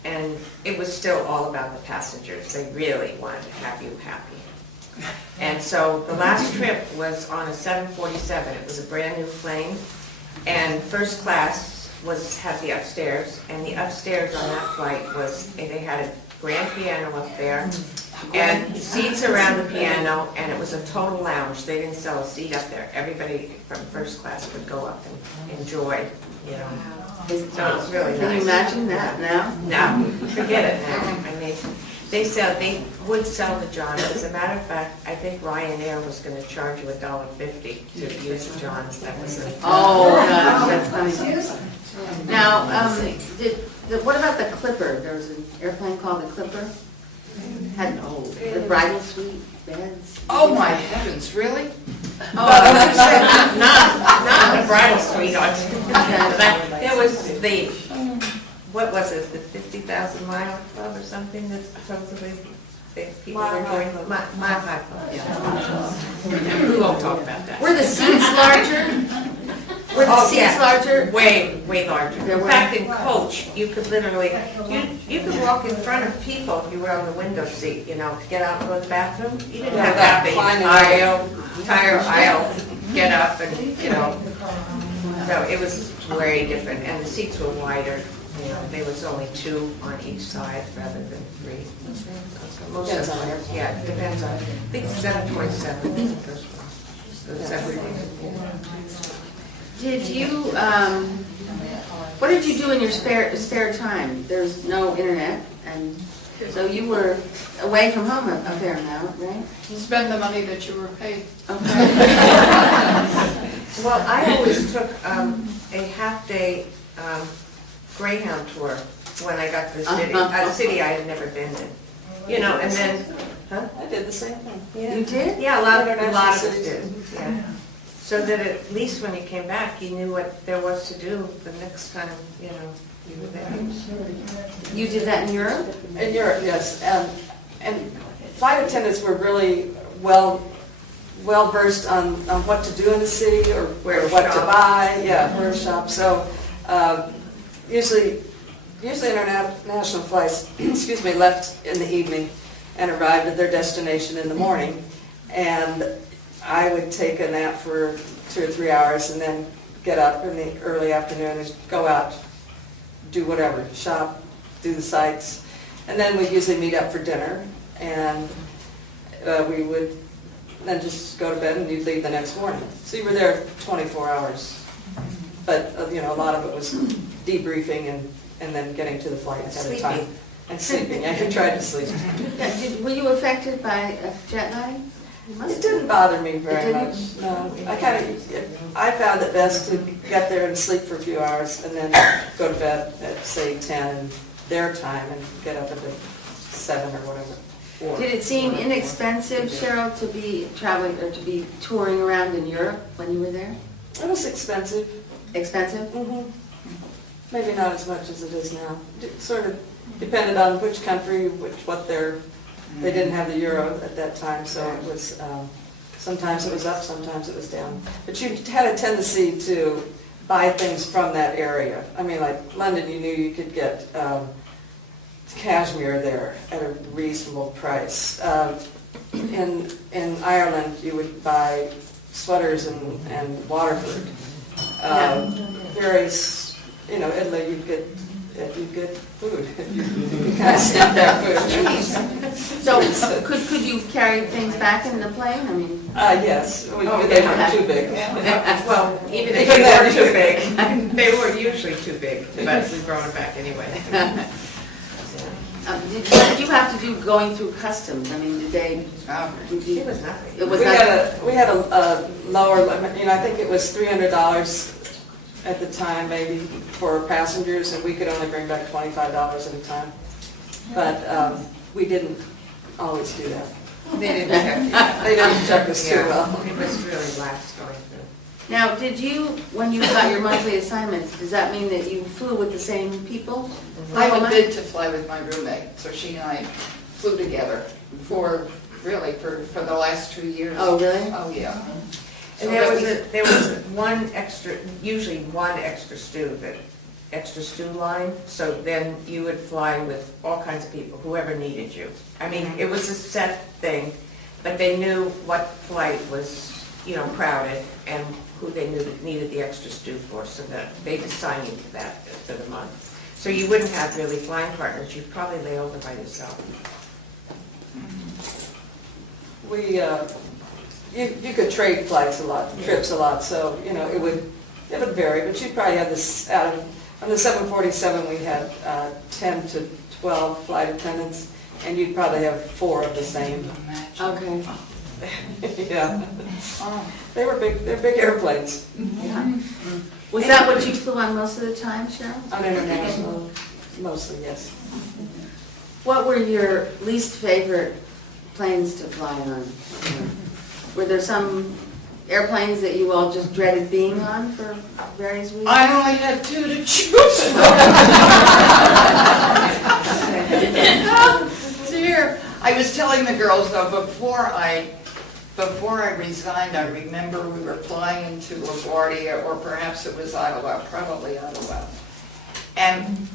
and it was still all about the passengers. They really wanted to have you happy. And so the last trip was on a 747. It was a brand new plane, and first class had the upstairs, and the upstairs on that flight was, they had a grand piano up there, and seats around the piano, and it was a total lounge. They didn't sell a seat up there. Everybody from first class could go up and enjoy, you know. So it was really nice. Can you imagine that now? No, forget it now. I mean, they would sell the John. As a matter of fact, I think Ryanair was going to charge you $1.50 to use the Johns. That was it. Oh, gosh, that's funny. Now, what about the Clipper? There was an airplane called the Clipper. Had the bridal suite, beds. Oh, my heavens, really? Not the bridal suite. There was the, what was it, the 50,000 Mile Club or something that supposedly people were going. Mile High Club. Yeah. We won't talk about that. Were the seats larger? Oh, the seats larger? Way larger. There In were? fact, in coach, you could literally, you could walk in front of people if you were on the window seat, you know, to get out and go to the bathroom. You didn't have without that climbing entire aisle, get up and, you know. So it was very different, and the seats were wider. You know, there was only 2 on each side rather than 3. Most Depends of on the them, airplane. yeah, it depends on, I think 727 is the first one. So 747. Did you, what did you do in your spare time? There's no internet, and so you were away from home a fair amount, right? Spend the money that you were paid. Okay. Well, I always took a half-day Greyhound tour when I got to the city, a city I had never been in. You know, and then, I did the same thing. You did? yeah, a lot of us International did, yeah. So that at least when you came back, you knew what there was to do the next time, you know, you were there. You did that in Europe? In Europe, yes. And flight attendants were really well versed on what to do in the city or Where to what to shop. buy, where to shop. So usually international flights, excuse me, left in the evening and arrived at their destination in the morning. And I would take a nap for 2 or 3 hours and then get up in the early afternoon and go out, do whatever, shop, do the sights. And then we'd usually meet up for dinner, and we would then just go to bed and you'd leave the next morning. So you were there 24 hours. But, you know, a lot of it was debriefing and then getting to the flight ahead of time. And sleeping. I tried to sleep. Yeah, were you affected by jet lag? It didn't bother me very It didn't? much. No, I found it best to get there and sleep for a few hours and then go to bed at say 10 their time and get up at 7 or whatever. Did it seem inexpensive, Cheryl, to be traveling or to be touring around in Europe when you were there? It was expensive. Expensive? Mm-hmm. Maybe not as much as it is now. It sort of depended on which country, they didn't have the euro at that time, so it was, sometimes it was up, sometimes it was down. But you had a tendency to buy things from that area. I mean, like London, you knew you could get cashmere there at a reasonable price. In Ireland, you would buy sweaters and Waterford. Various, you know, Italy, you'd get food. You kind of sniff that food. So could you carry things back in the plane? I mean, Yes, they weren't too big. Well, even if they were too big, they were usually too big, but we brought them back anyway. did you have to do going through customs? I mean, did they? It was nothing. It was We had a lower limit. You know, I think it was $300 at the time, maybe for passengers, and we could only bring back $25 at a time. But we didn't always do that. They didn't check. They didn't check us too well. It was really lax going through. Now, did you, when you got your monthly assignments, does that mean that you flew with the same people? I would bid to fly with my roommate, so she and I flew together for the last 2 years. Oh, really? Oh, yeah. And there was one extra, usually one extra stew line, so then you would fly with all kinds of people, whoever needed you. I mean, it was a set thing, but they knew what flight was, you know, crowded and who they knew that needed the extra stew for, so that they'd assign you to that for the month. So you wouldn't have really flying partners, you'd probably lay over by yourself. You could trade flights a lot, trips a lot, so, you know, it would vary, but you'd probably have this, on the 747 we had 10 to 12 flight attendants, and you'd probably have 4 of the same. Okay. Yeah. They're big airplanes. Yeah. Was that what you flew on most of the time, Cheryl? On international, mostly, yes. What were your least favorite planes to fly on? Were there some airplanes that you all just dreaded being on for various reasons? I only had 2 to choose from. Dear, I was telling the girls though, before I before I resigned, I remember we were flying into LaGuardia, or perhaps it was Ottawa, probably Ottawa. And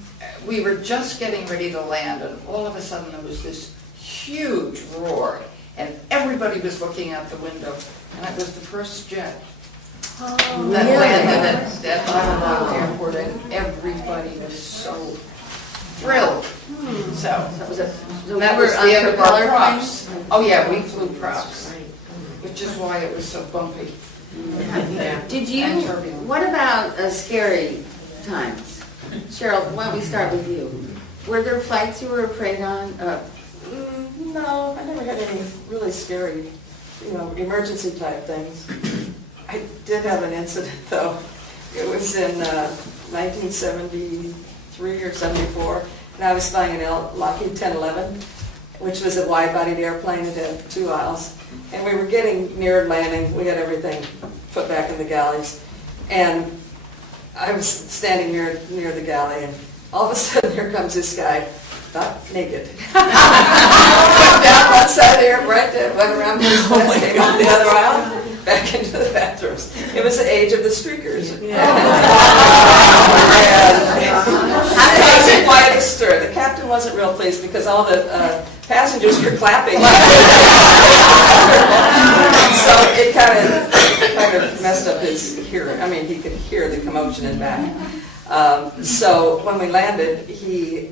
we were just getting ready to land, and all of a sudden there was this huge roar, and everybody was looking out the window, and it was the first jet that landed at Ottawa Airport, and everybody was so thrilled. So that was the end of our props. Oh yeah, we flew props, which is why it was so bumpy. Did you, what about scary times? Cheryl, why don't we start with you? Were there flights you were afraid on? No, I never had any really scary, emergency type things. I did have an incident though. It was in 1973 or 74, and I was flying an Lockheed 1011, which was a wide-bodied airplane. It had 2 aisles, and we were getting near landing. We had everything put back in the galleys, and I was standing near the galley, and all of a sudden here comes this guy, not naked. Went down one side of the airplane, went around the came on the other aisle, back into the bathrooms. It was the age of the streakers. It was quite a stir. The captain wasn't real pleased because all the passengers were clapping. So it kind of messed up his hearing. I mean, he could hear the commotion in back. So when we landed, he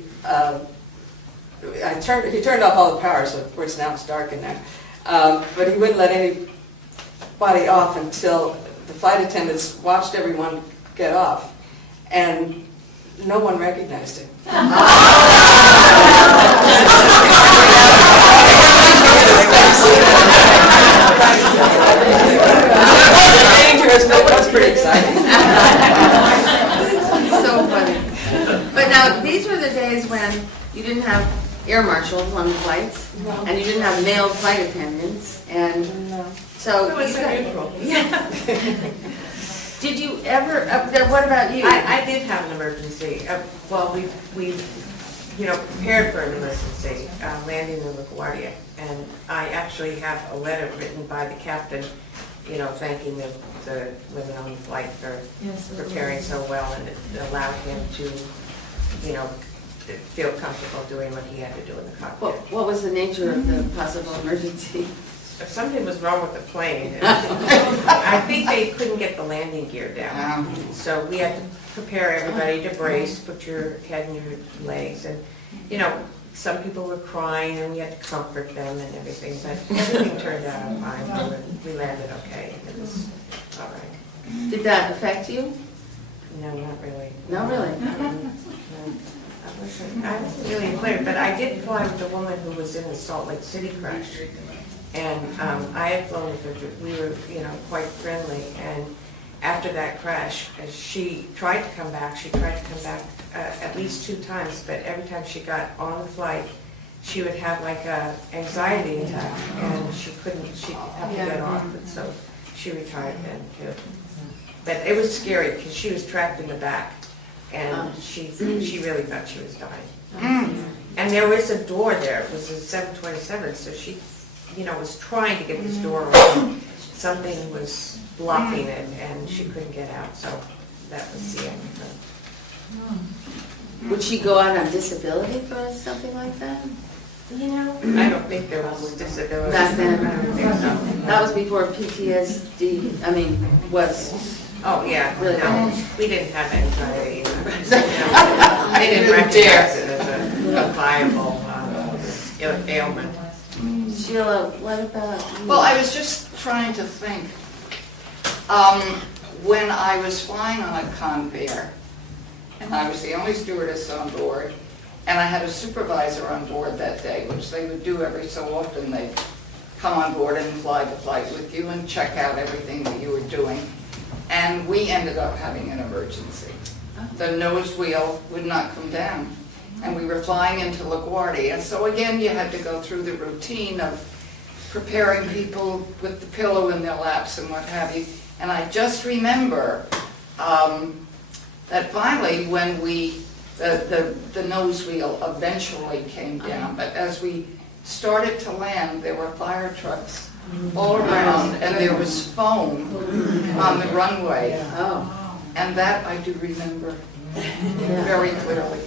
turned off all the power, so of course now it's dark in there. But he wouldn't let anybody off until the flight attendants watched everyone get off, and no one recognized him. Dangerous, but it was pretty exciting. So funny. But now, these were the days when you didn't have air marshals on the flights, and you didn't have male flight attendants, and so It was unusual. Yeah. Did you ever? What about you? I did have an emergency. Well, we prepared for an emergency, landing in LaGuardia, and I actually have a letter written by the captain, thanking the women on the flight for preparing so well, and it allowed him to, feel comfortable doing what he had to do in the cockpit. What was the nature of the possible emergency? Something was wrong with the plane. I think they couldn't get the landing gear down. So we had to prepare everybody to brace, put your head in your legs. And, some people were crying and we had to comfort them and everything. But everything turned out fine. We landed okay. It was all right. Did that affect you? No, not really. Not really? No. I wasn't really afraid, but I did fly with a woman who was in the Salt Lake City crash. And I had flown with her. We were, quite friendly. And after that crash, she tried to come back. She tried to come back at least 2 times, but every time she got on the flight, she would have like a anxiety attack, and she'd have to get off. And so she retired then too. But it was scary because she was trapped in the back, and she really thought she was dying. And there was a door there. It was a 727, so she was trying to get this door open. Something was blocking it, and she couldn't get out, so that was the end of her. Would she go out on disability for something like that? I don't think there was disability. Back then? I don't think so. That was before PTSD, was... Oh, yeah, Really? no, we didn't have anxiety. They didn't recognize it as a viable ailment. Sheila, what about you? Well, I was just trying to think. When I was flying on a Convair, and I was the only stewardess on board, and I had a supervisor on board that day, which they would do every so often. They'd come on board and fly the flight with you and check out everything that you were doing. And we ended up having an emergency. The nose wheel would not come down, and we were flying into LaGuardia. So again, you had to go through the routine of preparing people with the pillow in their laps and what have you. And I just remember that finally when the nose wheel eventually came down, but as we started to land, there were fire trucks all around, and there was foam on the runway. Oh, And that I do remember very clearly.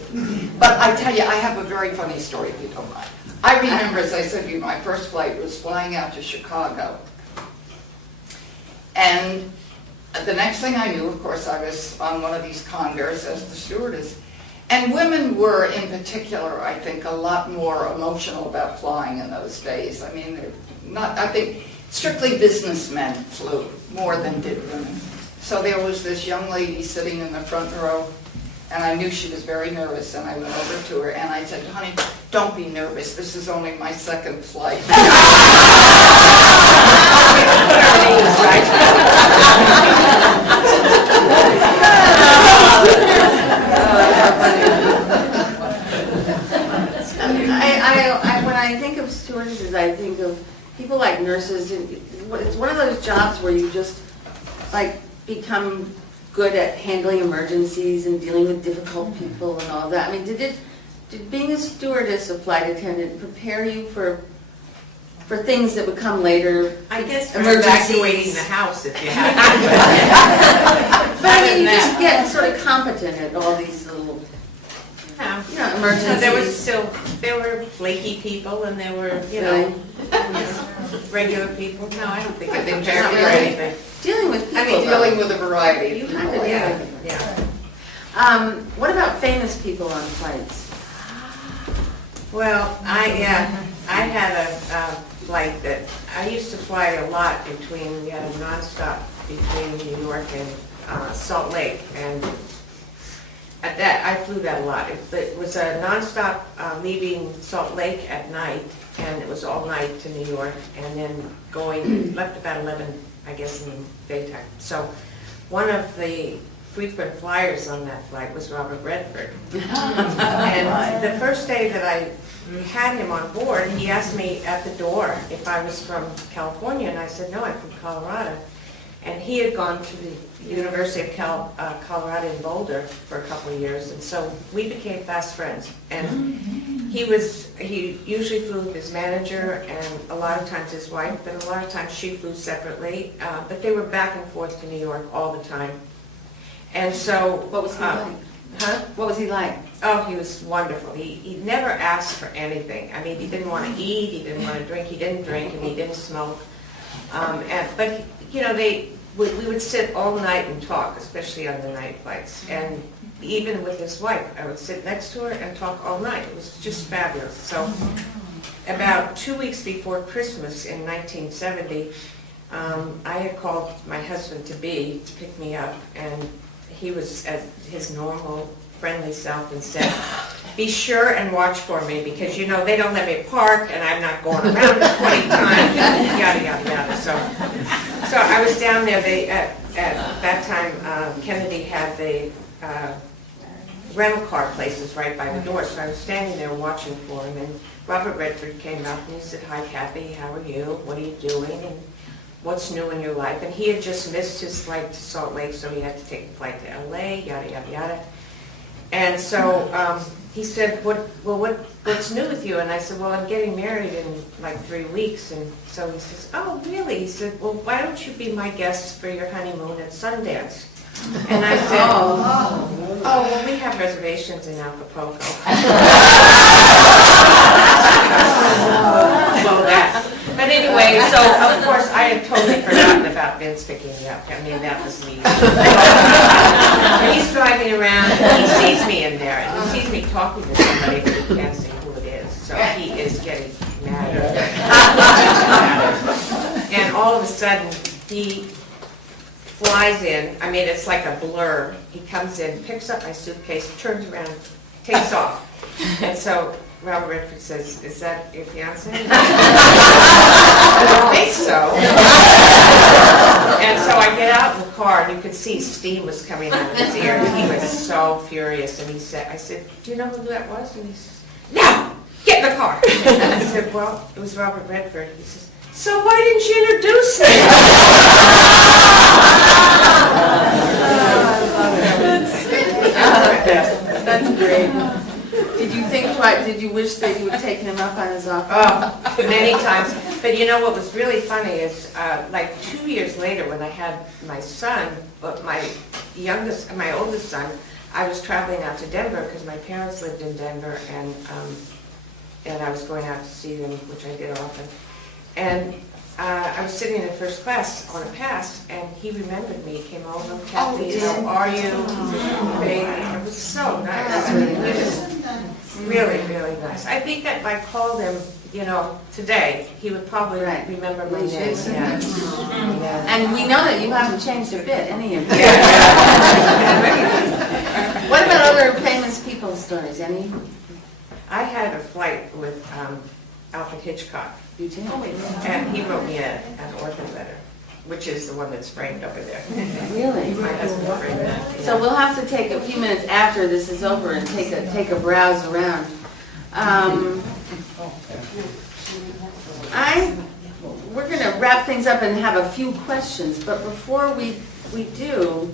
But I tell you, I have a very funny story, if you don't mind. I remember, as I said to you, my first flight was flying out to Chicago. And the next thing I knew, of course, I was on one of these convares as the stewardess. And women were, in particular, I think, a lot more emotional about flying in those days. I mean, I think strictly businessmen flew more than did women. So there was this young lady sitting in the front row, and I knew she was very nervous, and I went over to her, and I said, honey, don't be nervous. This is only my second flight. When I think of stewardesses, I think of people like nurses. And it's one of those jobs where you just like become good at handling emergencies and dealing with difficult people and all that. I mean, did being a stewardess, a flight attendant, prepare you for things that would come later? I guess for Emergencies. evacuating the house if you have to. But I mean, you just get sort of competent at all these little, emergencies. No, there were flaky people and there were, regular people. No, I don't think I it think prepared me really. for anything. Dealing with people. I mean, though. dealing with a variety You of have people. to deal Yeah, with them. yeah. What about famous people on flights? Well, I had a flight that, I used to fly a lot we had a nonstop between New York and Salt Lake, and at that, I flew that a lot. It was a nonstop leaving Salt Lake at night, and it was all night to New York, and then left about 11, I guess, in the daytime. So one of the frequent flyers on that flight was Robert Redford. And the first day that I had him on board, he asked me at the door if I was from California, and I said, no, I'm from Colorado. And he had gone to the University of Colorado in Boulder for a couple of years, and so we became fast friends. And he usually flew with his manager, and a lot of times his wife, but a lot of times she flew separately. But they were back and forth to New York all the time. And so, What was he like? Huh? What was he like? Oh, he was wonderful. He never asked for anything. I mean, he didn't want to eat, he didn't want to drink, he didn't drink, and he didn't smoke. But we would sit all night and talk, especially on the night flights. And even with his wife, I would sit next to her and talk all night. It was just fabulous. So about 2 weeks before Christmas in 1970, I had called my husband-to-be to pick me up, and he was at his normal friendly self and said, be sure and watch for me, because they don't let me park and I'm not going around 20 times, yada, yada, yada. So I was down there. At that time, Kennedy had the rental car places right by the door, so I was standing there watching for him, and Robert Redford came up and he said, hi Kathy, how are you? What are you doing? And what's new in your life? And he had just missed his flight to Salt Lake, so he had to take the flight to LA, yada, yada, yada. And so he said, what's new with you? And I said, well, I'm getting married in like 3 weeks. And so he says, oh, really? He said, well, why don't you be my guest for your honeymoon at Sundance? And I said, oh, well, we have reservations in Acapulco. But anyway, so of course I had totally forgotten about Vince picking me up. I mean, that was me. And he's driving around and he sees me in there, and he sees me talking to somebody, but he can't say who it is. So he is getting mad. And all of a sudden he flies in. I mean, it's like a blur. He comes in, picks up my suitcase, turns around, takes off. And so Robert Redford says, is that your fiance? I don't think so. And so I get out in the car, and you could see steam was coming out of his ears. He was so furious, and I said, do you know who that was? And he says, no, get in the car. And I said, well, it was Robert Redford. He says, so why didn't you introduce me? That's great. Did you think twice, did you wish that you had taken him up on his offer? Oh, many times. But you know what was really funny is, like 2 years later, when I had my son, but my oldest son, I was traveling out to Denver because my parents lived in Denver, and I was going out to see them, which I did often. And I was sitting in first class on a pass, and he remembered me. He came over, Kathy, how are you? Baby. It was so nice. That's really nice. It was really, really nice. I think that if I called him, today, he would probably remember my name. Yeah. And we know that you haven't changed a bit, any of you. What about other famous people's stories? Any? I had a flight with Alfred Hitchcock. You too? And he wrote me an orphan letter, which is the one that's framed over there. Really? My husband framed that. So we'll have to take a few minutes after this is over and take a browse around. We're going to wrap things up and have a few questions, but before we do,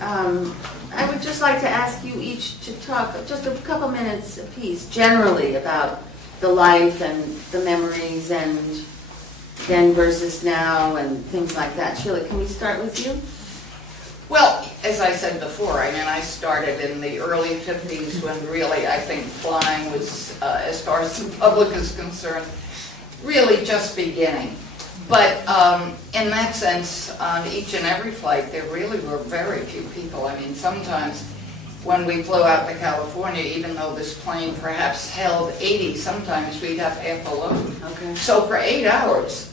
I would just like to ask you each to talk just a couple minutes apiece generally about the life and the memories and then versus now and things like that. Sheila, can we start with you? Well, as I said before, I mean, I started in the early 50s when really I think flying was, as far as the public is concerned, really just beginning. But in that sense, on each and every flight, there really were very few people. I mean, sometimes when we flew out to California, even though this plane perhaps held 80, sometimes we'd have half a load. Okay. So for 8 hours,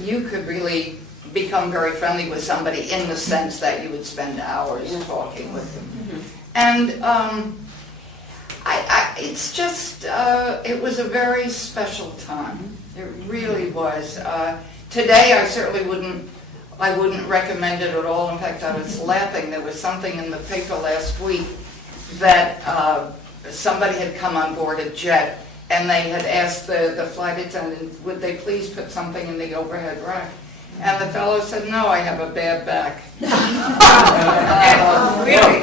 you could really become very friendly with somebody in the sense that you would spend hours talking with them. And it's just, it was a very special time. It really was. Today, I certainly wouldn't recommend it at all. In fact, I was laughing. There was something in the paper last week that somebody had come on board a jet and they had asked the flight attendant, would they please put something in the overhead rack? And the fellow said, no, I have a bad back. Really?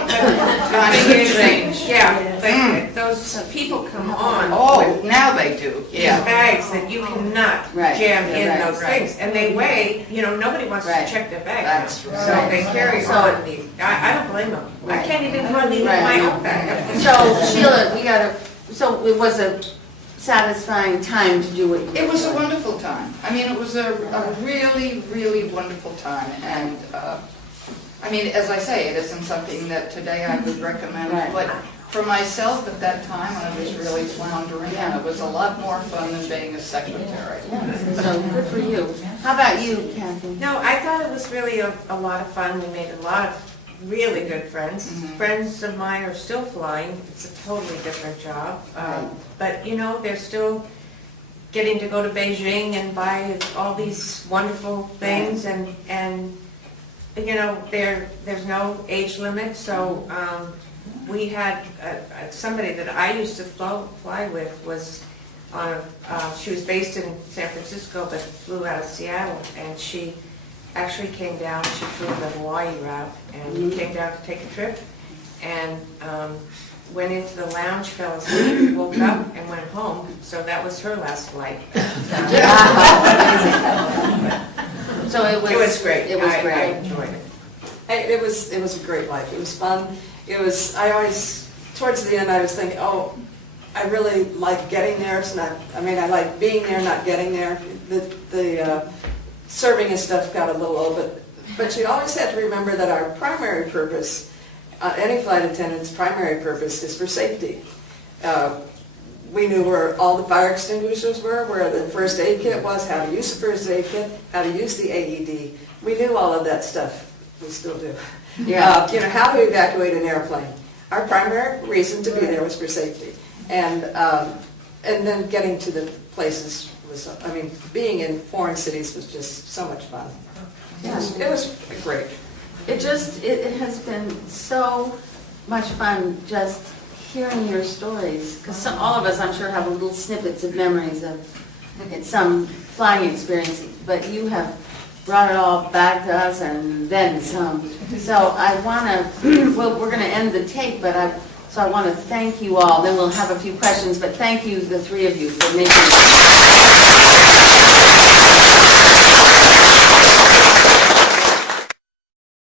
Kind of strange. Yeah, but those people come on Oh, with now they do. these Yeah. bags that you cannot jam in those things. And they weigh, nobody wants to check their bag. That's right. So they carry on the, I don't blame them. I can't even hardly leave my own bag. So Sheila, so it was a satisfying time to do what you It was a wonderful time. I mean, it was a really, really wonderful time. And, I mean, as I say, it isn't something that today I would recommend. Right. But for myself at that time, I was really floundering, and it was a lot more fun than being a secretary. So good for you. How about you, Kathy? No, I thought it was really a lot of fun. We made a lot of really good friends. Friends of mine are still flying. It's a totally different job. But, they're still getting to go to Beijing and buy all these wonderful things. And there's no age limit. So we had somebody that I used to fly with was she was based in San Francisco but flew out of Seattle, and she actually came down. She flew the Hawaii route and came down to take a trip, and went into the lounge, fell asleep, woke up, and went home. So that was her last flight. So it was great. It was I great. enjoyed it. It was a great life. It was fun. I always, towards the end, I was thinking, I really like getting there. It's not, I like being there, not getting there. The serving and stuff got a little old, but you always have to remember that our primary purpose, any flight attendant's primary purpose, is for safety. We knew where all the fire extinguishers were, where the first aid kit was, how to use the first aid kit, how to use the AED. We knew all of that stuff. We still do. Yeah. How to evacuate an airplane. Our primary reason to be there was for safety. And then getting to the places was, being in foreign cities was just so much fun. Yeah. It was great. It has been so much fun just hearing your stories, because all of us, I'm sure, have little snippets of memories of some flying experience, but you have brought it all back to us and then some. So I want to, we're going to end the tape, but I So I want to thank you all, then we'll have a few questions, but thank you, the three of you, for making